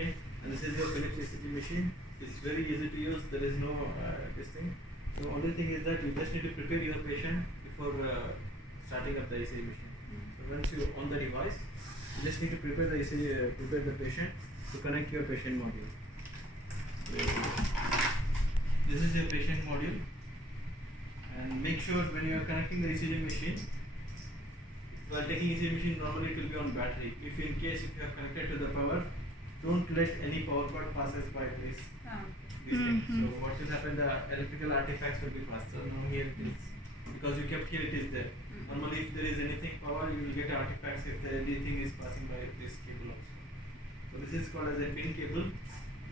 Okay, and this is your Philips ECG machine. It's very easy to use. There is no this thing. The only thing is that you just need to prepare your patient before starting up the ECG machine. So once you on the device, you just need to prepare the ECG, prepare the patient to connect your patient module. This is your patient module, and make sure when you are connecting the ECG machine, while taking ECG machine, normally it will be on battery. If in case if you are connected to the power, don't let any power cord passes by this. This thing. So what will happen? The electrical artifacts will be passed. So now here it is, because you kept here, it is there. Normally, if there is anything power, you will get artifacts if there anything is passing by this cable also. So this is called as a pin cable.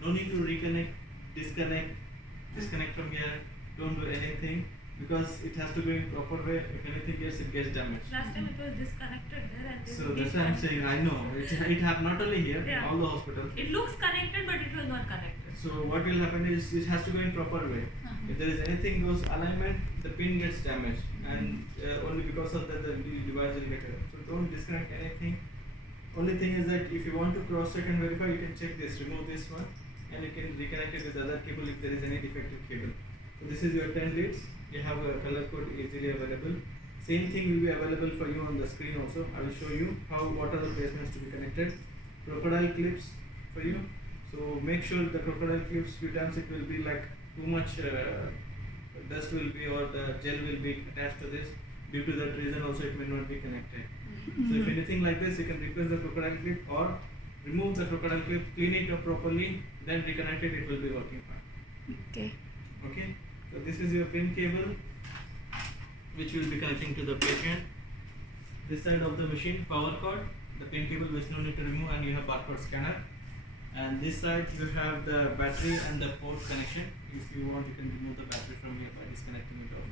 No need to reconnect, disconnect from here. Don't do anything, because it has to go in proper way. If anything else, it gets damaged. Last time it was disconnected there and So that's why I'm saying, I know it have not only here, Yeah. all the hospitals. It looks connected, but it was not connected. So what will happen is it has to go in proper way. If there is anything goes alignment, the pin gets damaged, and only because of that the device will get error. So don't disconnect anything. Only thing is that if you want to cross check and verify, you can check this, remove this one, and you can reconnect it with the other cable if there is any defective cable. So this is your 10 leads. You have a color code easily available. Same thing will be available for you on the screen also. I will show you what are the placements to be connected. Crocodile clips for you. So make sure the crocodile clips, few times it will be like too much dust will be, or the gel will be attached to this. Due to that reason also it may not be connected. So if anything like this, you can replace the crocodile clip or remove the crocodile clip, clean it up properly, then reconnect it, it will be working fine. Okay. Okay, so this is your pin cable which will be connecting to the patient. This side of the machine, power cord, the pin cable which no need to remove, and you have barcode scanner. And this side you have the battery and the port connection. If you want, you can remove the battery from here by disconnecting it off.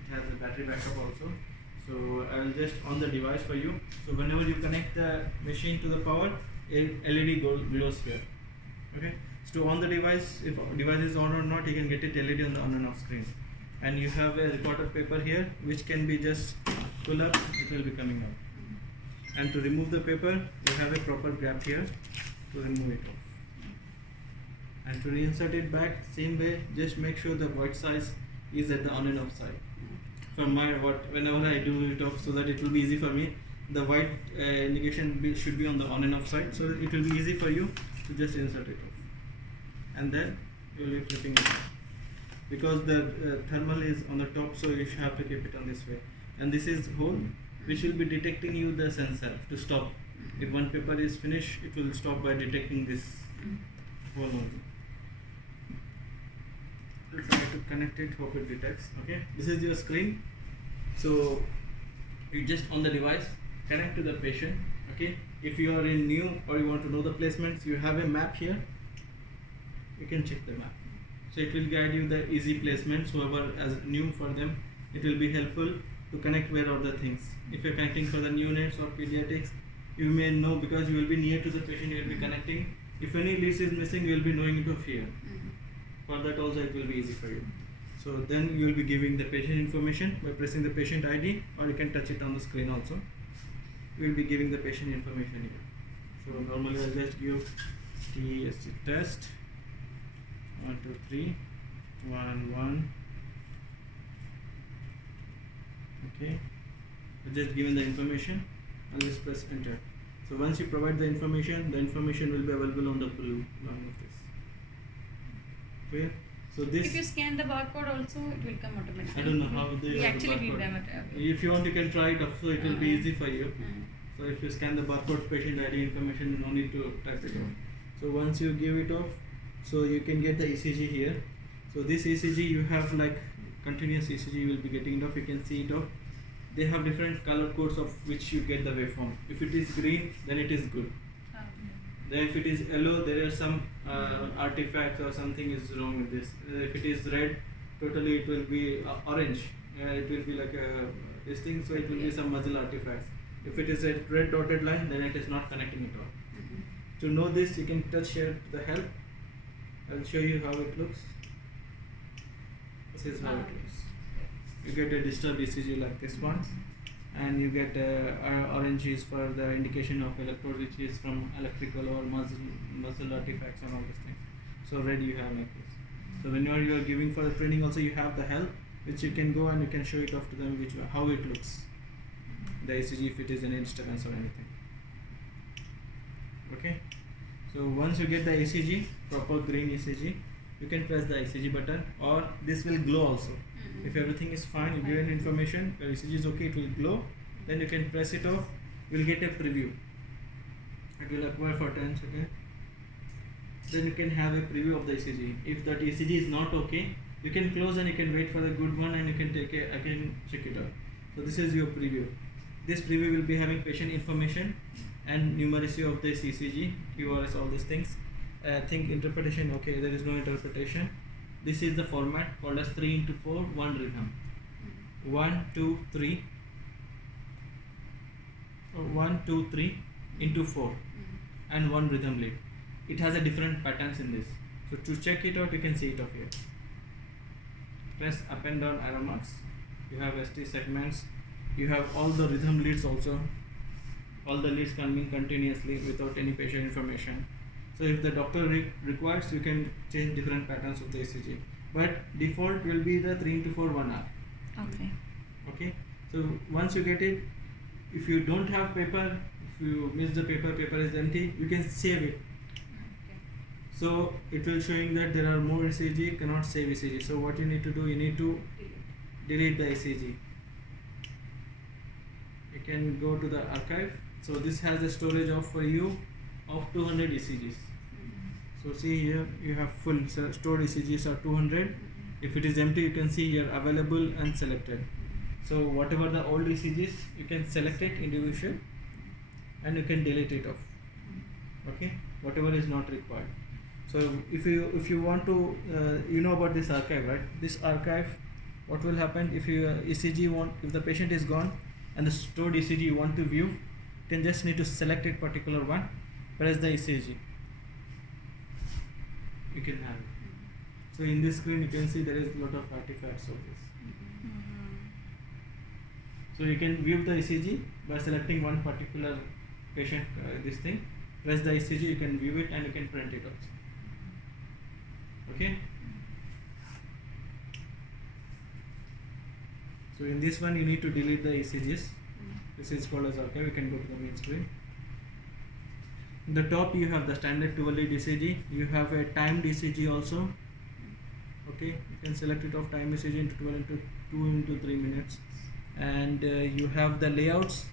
It has a battery backup also. So I will just on the device for you. So whenever you connect the machine to the power, a LED glows here. Okay. So on the device, if device is on or not, you can get it LED on the on and off screen. And you have a recorder paper here, which can be just pull up, it will be coming out. And to remove the paper, you have a proper grab here to remove it off. And to reinsert it back, same way, just make sure the white size is at the on and off side. From my whenever I do it off, so that it will be easy for me, the white indication should be on the on and off side, so that it will be easy for you to just insert it off. And then you will be flipping it off. Because the thermal is on the top, so you should have to keep it on this way. And this is hole which will be detecting you the sensor to stop. If one paper is finished, it will stop by detecting this hole only. I'll try to connect it, hope it detects. Okay, this is your screen. So you just on the device connect to the patient. Okay, if you are in new or you want to know the placements, you have a map here. You can check the map. So it will guide you the easy placements. Whoever is new for them, it will be helpful to connect where are the things. If you're connecting for the neonates or pediatrics, you may know because you will be near to the patient. You will be connecting. If any leads is missing, you will be knowing it of here. For that also it will be easy for you. So then you will be giving the patient information by pressing the patient ID, or you can touch it on the screen also. We will be giving the patient information here. So normally I'll just give TST test 1 2 3 1 1. Okay, so just given the information and just press enter. So once you provide the information will be available on the blue line of this. Clear? So this, If you scan the barcode also, it will come automatically. I don't know how they We have actually the give barcode. them it. If you want, you can try it up, so it will be easy for you. So if you scan the barcode, patient ID information, no need to type it off. So once you give it off, so you can get the ECG here. So this ECG you have like continuous ECG, you will be getting it off. You can see it off. They have different color codes of which you get the waveform. If it is green, then it is good. Then if it is yellow, there are some artifacts or something is wrong with this. If it is red, totally it will be orange. It will be like this thing, so it will be some muzzle artifacts. If it is a red dotted line, then it is not connecting at all. To know this, you can touch here to the help. I'll show you how it looks. This is how it looks. You get a digital ECG like this one, and you get orange is for the indication of electrode, which is from electrical or muscle artifacts and all these things. So red you have like this. So whenever you are giving for the training, also you have the help, which you can go and you can show it off to them, which how it looks, the ECG, if it is any disturbance or anything. Okay. So once you get the ECG, proper green ECG, you can press the ECG button, or this will glow also. If everything is fine, you give an information, your ECG is okay, it will glow. Then you can press it off. You will get a preview. It will appear for 10 seconds. Then you can have a preview of the ECG. If that ECG is not okay, you can close and you can wait for the good one, and you can take a, again check it out. So this is your preview. This preview will be having patient information and numeracy of this ECG, QRS, all these things. Think interpretation, okay, there is no interpretation. This is the format called as 3x4, 1 rhythm. 1, 2, 3. 1, 2, 3 into 4 and 1 rhythm lead. It has a different patterns in this. So to check it out, you can see it up here. Press up and down arrow marks. You have ST segments. You have all the rhythm leads also. All the leads coming continuously without any patient information. So if the doctor requires, you can change different patterns of the ECG. But default will be the 3x4 1 hour. Okay. Okay. So once you get it, if you don't have paper, if you miss the paper is empty, you can save it. Okay. So it will showing that there are more ECG, cannot save ECG. So what you need to do, you need to delete the ECG. You can go to the archive. So this has a storage of for you of 200 ECGs. So see here, you have full stored ECGs are 200. If it is empty, you can see here available and selected. So whatever the old ECGs, you can select it individual and you can delete it off. Okay, whatever is not required. So if you want to, you know about this archive, right? This archive, what will happen if you if the patient is gone and the stored ECG you want to view, you can just need to select it particular one, press the ECG. You can have it. So in this screen you can see there is a lot of artifacts of this. So you can view the ECG by selecting one particular patient, this thing, press the ECG, you can view it and you can print it also. Okay. So in this one you need to delete the ECGs. This is called as archive. You can go to the main screen. In the top you have the standard 12 lead ECG. You have a timed ECG also. Okay, you can select it of time ECG into 12 into 2 into 3 minutes. And you have the layouts,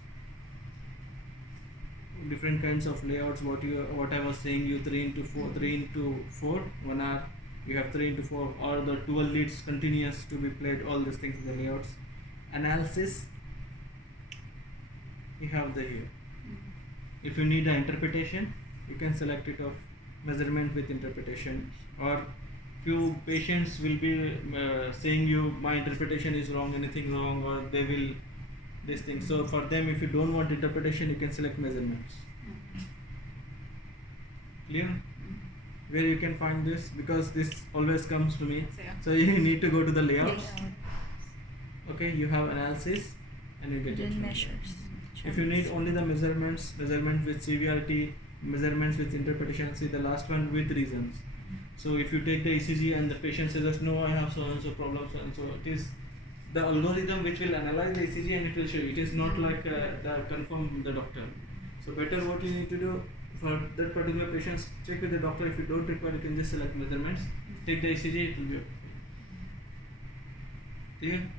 different kinds of layouts. What I was saying, you 3 into 4 1 hour. You have 3 into 4 or the 12 leads continuous to be played. All these things, the layouts. Analysis, you have the here. If you need an interpretation, you can select it of measurement with interpretation. Or few patients will be saying you my interpretation is wrong, anything wrong, or they will this thing. So for them, if you don't want interpretation, you can select measurements. Clear? Where you can find this, because this always comes to me. So you need to go to the layouts. Okay, you have analysis and you get it. Measures. If you need only the measurements with severity, measurements with interpretation, see the last one with reasons. So if you take the ECG and the patient says, no, I have so and so problem, so and so, it is the algorithm which will analyze the ECG and it will show you. It is not like the confirm the doctor. So better what you need to do for that particular patient, check with the doctor. If you don't require, you can just select measurements, take the ECG, it will be okay. Clear?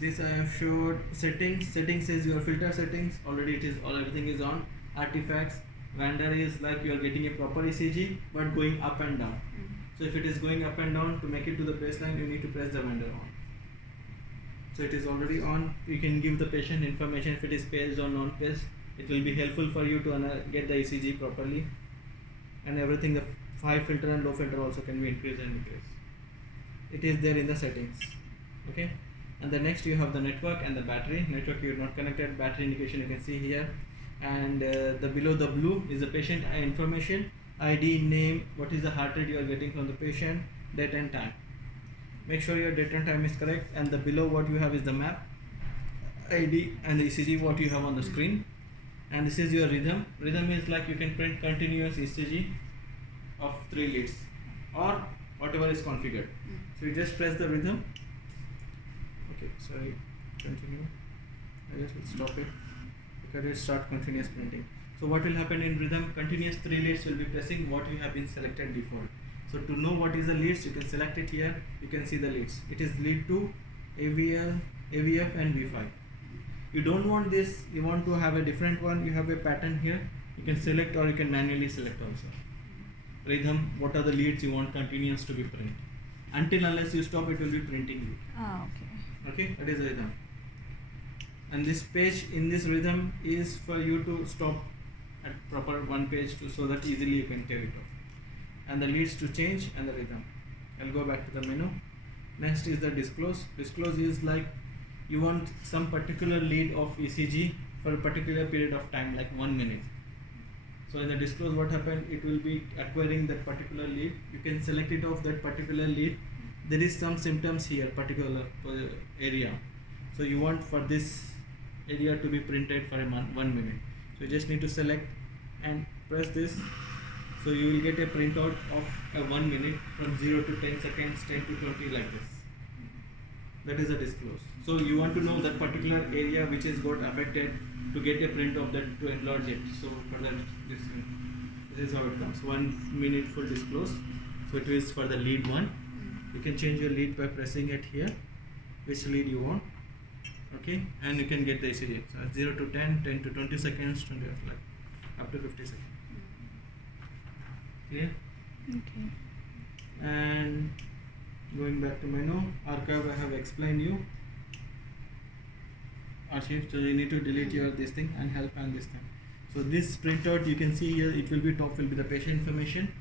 This I have showed settings. Settings is your filter settings. Already it is everything is on. Artifacts. Wander is like you are getting a proper ECG but going up and down. So if it is going up and down, to make it to the baseline, you need to press the Wander on. So it is already on. You can give the patient information if it is paged or non-paged. It will be helpful for you to get the ECG properly. And everything, the high filter and low filter also can be increased and decreased. It is there in the settings. Okay. And the next you have the network and the battery. Network you are not connected. Battery indication you can see here. And the below the blue is the patient information, ID, name, what is the heart rate you are getting from the patient, date and time. Make sure your date and time is correct. And the below what you have is the map. ID and the ECG what you have on the screen, and this is your rhythm. Rhythm is like you can print continuous ECG of 3 leads or whatever is configured. So you just press the rhythm. Okay, sorry, continue. I just will stop it because it start continuous printing. So what will happen in rhythm? Continuous 3 leads will be pressing what you have been selected default. So to know what is the leads, you can select it here. You can see the leads. It is lead 2, AVL, AVF and V5. You don't want this, you want to have a different one, you have a pattern here. You can select or you can manually select also. Rhythm, what are the leads you want continuous to be print. Until unless you stop, it will be printing you. Ah, okay. Okay, that is the rhythm. And this page in this rhythm is for you to stop at proper one page so that easily you can tear it off. And the leads to change and the rhythm. I'll go back to the menu. Next is the disclose. Disclose is like you want some particular lead of ECG for a particular period of time, like 1 minute. So in the disclose, what happened? It will be acquiring that particular lead. You can select it of that particular lead. There is some symptoms here, particular area. So you want for this area to be printed for 1 minute. So you just need to select and press this. So you will get a printout of a 1 minute from 0 to 10 seconds, 10 to 20 like this. That is a disclose. So you want to know that particular area which is got affected to get a print of that to enlarge it. So for that, this is how it comes. 1 minute full disclose. So it is for the lead 1. You can change your lead by pressing it here, which lead you want. Okay, and you can get the ECG. So 0 to 10, 10 to 20 seconds, 20 like up to 50 seconds. Clear? Okay. And going back to menu, archive I have explained you. Archive, so you need to delete your this thing and help and this thing. So this printout you can see here, it will be top will be the patient information.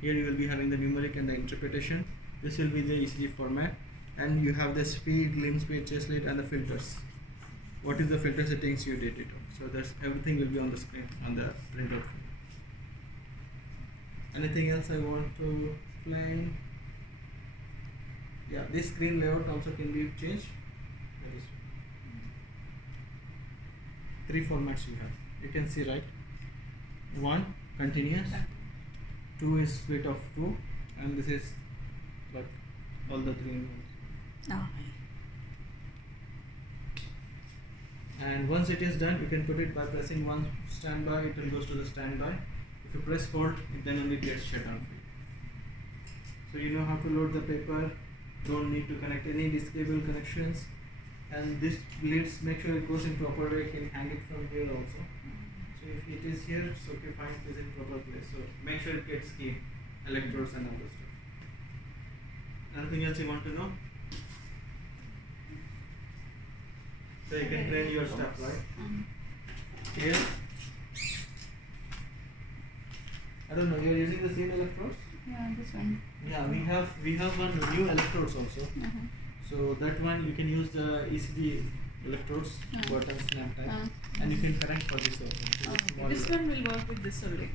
Here you will be having the numeric and the interpretation. This will be the ECG format, and you have the speed, limb speed, chest lead and the filters. What is the filter settings you did it on. So that's everything will be on the screen on the printout. Anything else I want to explain? Yeah, this screen layout also can be changed. That is 3 formats you have. You can see, right? 1 continuous, 2 is split of 2, and this is like all the 3 in one. Ah. And once it is done, you can put it by pressing 1 standby. It will goes to the standby. If you press hold, it then only gets shut down for you. So you know how to load the paper. Don't need to connect any disk cable connections. And this leads, make sure it goes in proper way. You can hang it from here also. So if it is here, so okay, fine, it is in proper place. So make sure it gets key, electrodes and other stuff. Anything else you want to know? So you can train your stuff, right? Here. I don't know, you're using the same electrodes? Yeah, this one. Yeah, we have one new electrodes also. So that one you can use the ECG electrodes, button snap type, and you can connect for this also. So it's small. This one will work with this only.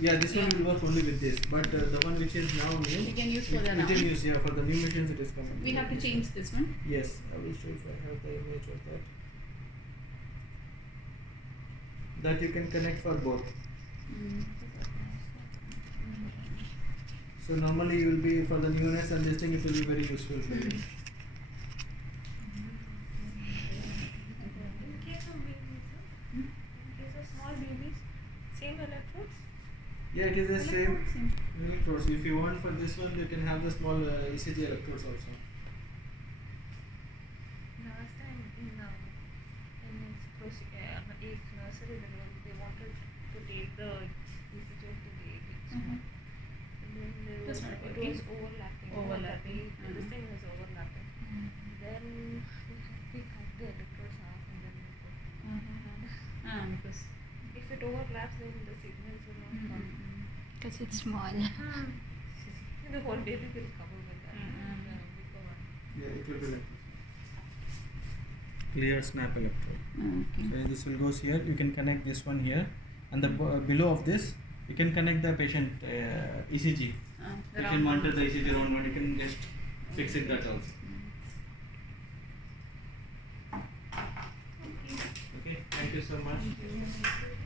Yeah, this one will work only with this, but the one which is now new, We can use for the we now. can use, yeah, for the new machines it is coming. We have to change this one. Yes, I will show if I have the image of that. That you can connect for both. So normally you will be for the newness and this thing, it will be very useful for you. In case of babies, in case of small babies, same electrodes? Yeah, it is the same Same. electrodes. If you want for this one, you can have the small ECG electrodes also. Last time in its nursery, they wanted to take the ECG of the babies. And then there was, That's not it working. was overlapping. Overlapping. This thing was overlapping. Then we cut the electrodes off and then we put. Because. If it overlaps, then the signals will not come. Because it's small. The whole baby will cover with that. The bigger one. Yeah, it will be like this. Clear snap electrode. Okay. So this will goes here. You can connect this one here, and the below of this, you can connect the patient ECG. You can monitor the ECG round one. You can just fix it that also. Thank you so much. Thank you.